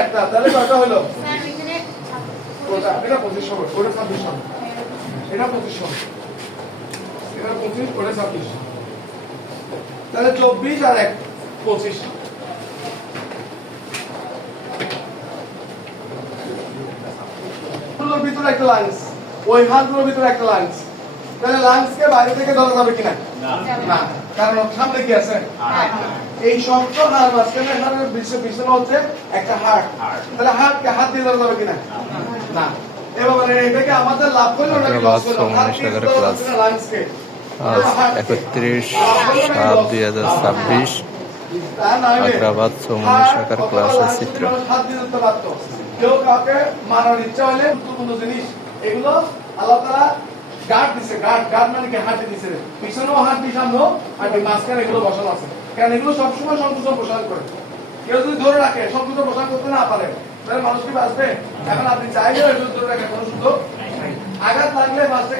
একটা তাহলে কয়টা হলো? এটা 25 হবে, ওটা 26 হবে। এটা 25 হবে, এটা 25, ওটা 26। তাহলে 24 আর 1 25। গুলোর ভিতরে একটা লাংস, ওই হাতগুলোর ভিতরে একটা লাংস। তাহলে লাংসকে বাইরে থেকে ধরা যাবে কিনা? না, কারণ সামনে কি আছে? এই শক্ত হাড় মাঝখানে হাড়ের পিছনে হচ্ছে একটা হাড়। তাহলে হাড়কে হাত দিয়ে ধরা যাবে কিনা? না। এবার এটাকে আমাদের লাভ করলে ওটাকে লস করলো। লাংসকে 31/7/2026 আগ্রাবাদ সৌমনি শাখার ক্লাসের চিত্র। কেউ কাউকে মারার ইচ্ছা হলে গুরুত্বপূর্ণ জিনিস এগুলো আল্লাহ তাআলা গার্ড দিছে। গার্ড মানে কি? হাঁটি দিছে, পিছনেও হাঁটি, সামনেও হাঁটি, মাঝখানে এগুলো বসানো আছে। কারণ এগুলো সবসময় সংকোচন প্রসার করে। কেউ যদি ধরে রাখে সংকোচন প্রসার করতে না পারে তাহলে মানুষ কি বাঁচবে? এখন আপনি চাইলেও এগুলো ধরে রাখার কোনো সুযোগ নাই। আঘাত লাগলে বাঁচতে